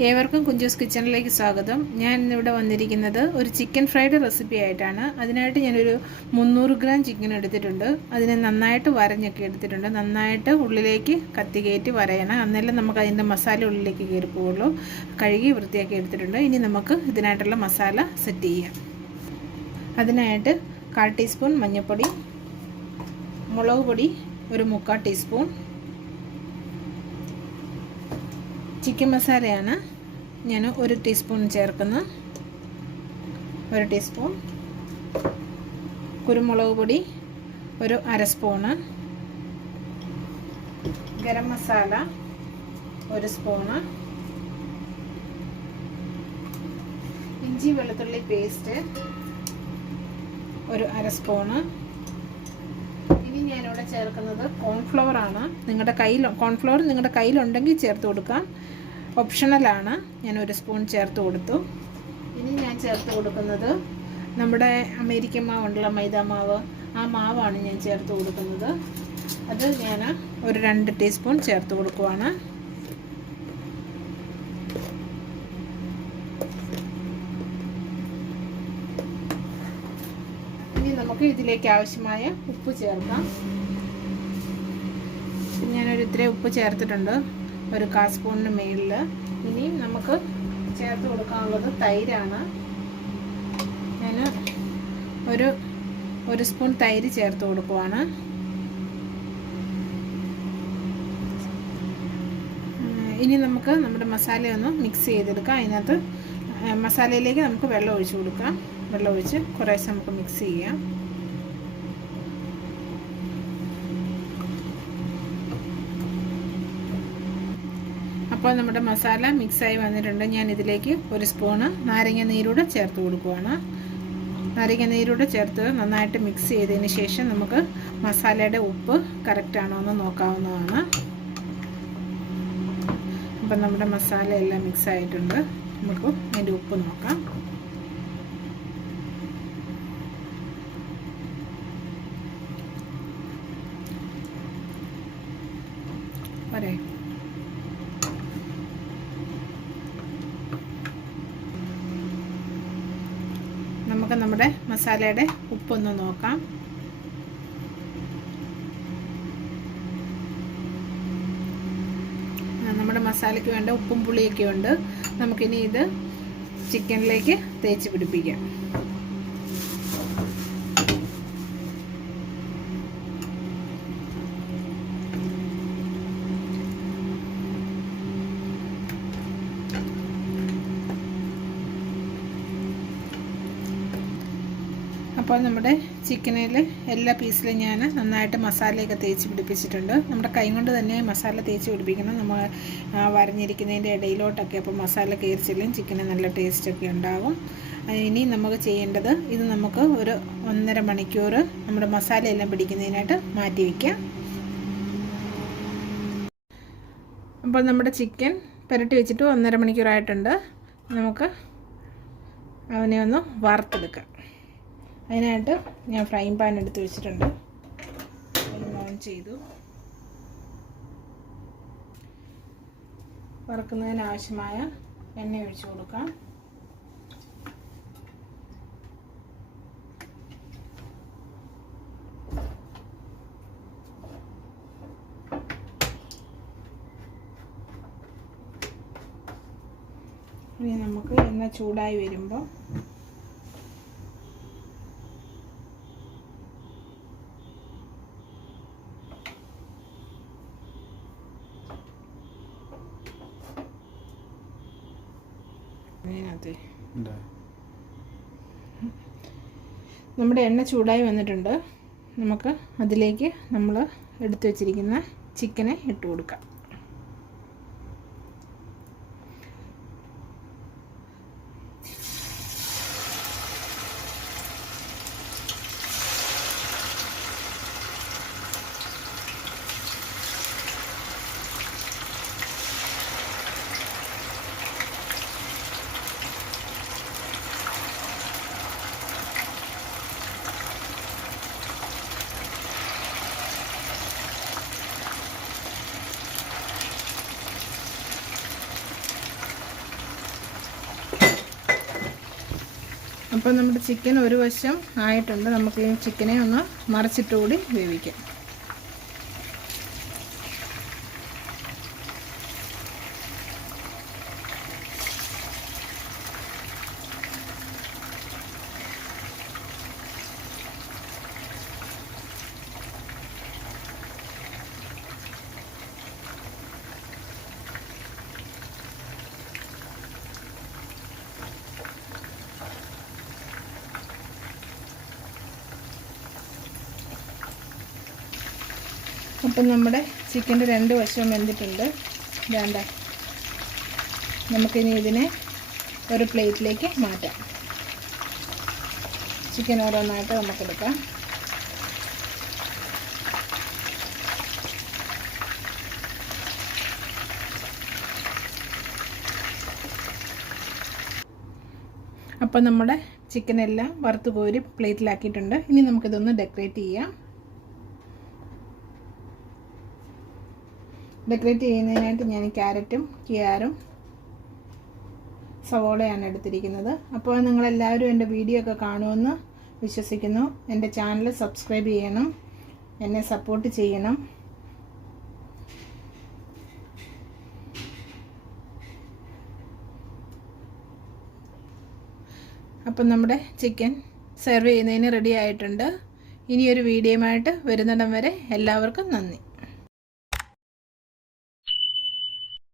ഏവർക്കും കുഞ്ചൂസ് കിച്ചണിലേക്ക് സ്വാഗതം. ഞാൻ ഇന്നിവിടെ വന്നിരിക്കുന്നത് ഒരു ചിക്കൻ ഫ്രൈഡ് റെസിപ്പി ആയിട്ടാണ്. അതിനായിട്ട് ഞാനൊരു 300 ഗ്രാം ചിക്കൻ എടുത്തിട്ടുണ്ട്. അതിനെ നന്നായിട്ട് വരഞ്ഞൊക്കെ എടുത്തിട്ടുണ്ട്. നന്നായിട്ട് ഉള്ളിലേക്ക് കത്തി കയറ്റി വരയണം, അന്നേരം നമുക്ക് അതിൻ്റെ മസാല ഉള്ളിലേക്ക് കയറി പോകുള്ളൂ. കഴുകി വൃത്തിയാക്കി എടുത്തിട്ടുണ്ട്. ഇനി നമുക്ക് ഇതിനായിട്ടുള്ള മസാല സെറ്റ് ചെയ്യാം. അതിനായിട്ട് 1/4 ടീസ്പൂൺ മഞ്ഞൾപ്പൊടി, മുളക് പൊടി ഒരു 3/4 ടീസ്പൂൺ, ചിക്കൻ മസാലയാണ് ഞാൻ 1 ടീസ്പൂൺ ചേർക്കുന്നു. 1 ടീസ്പൂൺ കുരുമുളക് പൊടി ഒരു 1/2 സ്പൂണ്, ഗരം മസാല 1 സ്പൂണ്, ഇഞ്ചി വെളുത്തുള്ളി പേസ്റ്റ് ഒരു 1/2 സ്പൂണ്. ഇനി ഞാനിവിടെ ചേർക്കുന്നത് കോൺഫ്ലവർ ആണ്. കോൺഫ്ലവർ നിങ്ങളുടെ കയ്യിലുണ്ടെങ്കിൽ ചേർത്ത് കൊടുക്കാം, ഓപ്ഷണലാണ്. ഞാൻ 1 സ്പൂൺ ചേർത്ത് കൊടുത്തു. ഇനി ഞാൻ ചേർത്ത് കൊടുക്കുന്നത് നമ്മുടെ അമേരിക്കൻ മാവുണ്ടല്ലോ, മൈദ മാവ്, ആ മാവാണ് ഞാൻ ചേർത്ത് കൊടുക്കുന്നത്. അത് ഞാൻ ഒരു 2 ടീസ്പൂൺ ചേർത്ത് കൊടുക്കുവാണ്. ഇനി നമുക്ക് ഇതിലേക്ക് ആവശ്യമായ ഉപ്പ് ചേർക്കാം. ഞാനൊരു ഇത്രയും ഉപ്പ് ചേർത്തിട്ടുണ്ട്, ഒരു 1/4 സ്പൂണിന് മേളിൽ. ഇനി നമുക്ക് ചേർത്ത് കൊടുക്കാനുള്ളത് തൈരാണ്. ഞാൻ ഒരു സ്പൂൺ തൈര് ചേർത്ത് കൊടുക്കുവാണ്. ഇനി നമുക്ക് നമ്മുടെ മസാലയൊന്ന് മിക്സ് ചെയ്തെടുക്കാം. അതിനകത്ത് മസാലയിലേക്ക് നമുക്ക് വെള്ളം ഒഴിച്ച് കൊടുക്കാം. വെള്ളം ഒഴിച്ച് കുറേശ്ശെ നമുക്ക് മിക്സ് ചെയ്യാം. അപ്പോൾ നമ്മുടെ മസാല മിക്സായി വന്നിട്ടുണ്ട്. ഞാൻ ഇതിലേക്ക് 1 സ്പൂണ് നാരങ്ങ നീരൂടെ ചേർത്ത് കൊടുക്കുവാണ്. നാരങ്ങ നീരൂടെ ചേർത്ത് നന്നായിട്ട് മിക്സ് ചെയ്തതിന് ശേഷം നമുക്ക് മസാലയുടെ ഉപ്പ് കറക്റ്റാണോ എന്ന് നോക്കാവുന്നതാണ്. അപ്പം നമ്മുടെ മസാല എല്ലാം മിക്സ് ആയിട്ടുണ്ട്. നമുക്ക് അതിൻ്റെ ഉപ്പ് നോക്കാം. പോരെ? നമുക്ക് നമ്മുടെ മസാലയുടെ ഉപ്പൊന്ന് നോക്കാം. നമ്മുടെ മസാലയ്ക്ക് വേണ്ട ഉപ്പും പുളിയൊക്കെ ഉണ്ട്. നമുക്കിനി ഇത് ചിക്കനിലേക്ക് തേച്ച് പിടിപ്പിക്കാം. അപ്പോൾ നമ്മുടെ ചിക്കനിൽ എല്ലാ പീസിലും ഞാൻ നന്നായിട്ട് മസാലയൊക്കെ തേച്ച് പിടിപ്പിച്ചിട്ടുണ്ട്. നമ്മുടെ കൈ കൊണ്ട് തന്നെ മസാല തേച്ച് പിടിപ്പിക്കണം, നമ്മൾ വരഞ്ഞിരിക്കുന്നതിൻ്റെ ഇടയിലോട്ടൊക്കെ. അപ്പോൾ മസാല കയറിച്ചില്ലെങ്കിൽ ചിക്കന് നല്ല ടേസ്റ്റൊക്കെ ഉണ്ടാകും. ഇനി നമുക്ക് ചെയ്യേണ്ടത്, ഇത് നമുക്ക് ഒരു 1.5 മണിക്കൂർ നമ്മുടെ മസാലയെല്ലാം പിടിക്കുന്നതിനായിട്ട് മാറ്റി വയ്ക്കാം. അപ്പോൾ നമ്മുടെ ചിക്കൻ പുരട്ടി വെച്ചിട്ട് 1.5 മണിക്കൂറായിട്ടുണ്ട്. നമുക്ക് അവനെ ഒന്ന് വറുത്തെടുക്കാം. അതിനായിട്ട് ഞാൻ ഫ്രൈങ് പാൻ എടുത്ത് വെച്ചിട്ടുണ്ട്. ഓൺ ചെയ്തു. വറുക്കുന്നതിന് ആവശ്യമായ എണ്ണ ഒഴിച്ചു കൊടുക്കാം. ഇനി നമുക്ക് എണ്ണ ചൂടായി വരുമ്പോൾ നമ്മുടെ എണ്ണ ചൂടായി വന്നിട്ടുണ്ട്. നമുക്ക് അതിലേക്ക് നമ്മൾ എടുത്തു വച്ചിരിക്കുന്ന ചിക്കനെ ഇട്ട് കൊടുക്കാം. അപ്പോൾ നമ്മുടെ ചിക്കൻ ഒരു വശം ആയിട്ടുണ്ട്. നമുക്ക് ഈ ചിക്കനെ ഒന്ന് മറിച്ചിട്ട് കൂടി വേവിക്കാം. അപ്പം നമ്മുടെ ചിക്കൻ്റെ 2 വശവും വെന്തിട്ടുണ്ട്. വേണ്ട, നമുക്കിനി ഇതിനെ ഒരു പ്ലേറ്റിലേക്ക് മാറ്റാം. ചിക്കൻ ഓരോന്നായിട്ട് നമുക്കെടുക്കാം. അപ്പം നമ്മുടെ ചിക്കനെല്ലാം വറുത്ത് കോരി പ്ലേറ്റിലാക്കിയിട്ടുണ്ട്. ഇനി നമുക്കിതൊന്ന് ഡെക്കറേറ്റ് ചെയ്യാം. ഡെക്കറേറ്റ് ചെയ്യുന്നതിനായിട്ട് ഞാൻ ക്യാരറ്റും കിയാറും സവോളയാണ് എടുത്തിരിക്കുന്നത്. അപ്പോൾ നിങ്ങളെല്ലാവരും എൻ്റെ വീഡിയോ ഒക്കെ കാണുമെന്ന് വിശ്വസിക്കുന്നു. എൻ്റെ ചാനൽ സബ്സ്ക്രൈബ് ചെയ്യണം, എന്നെ സപ്പോർട്ട് ചെയ്യണം. അപ്പം നമ്മുടെ ചിക്കൻ സെർവ് ചെയ്യുന്നതിന് റെഡി ആയിട്ടുണ്ട്. ഇനിയൊരു വീഡിയോയുമായിട്ട് വരുന്നിടം വരെ എല്ലാവർക്കും നന്ദി.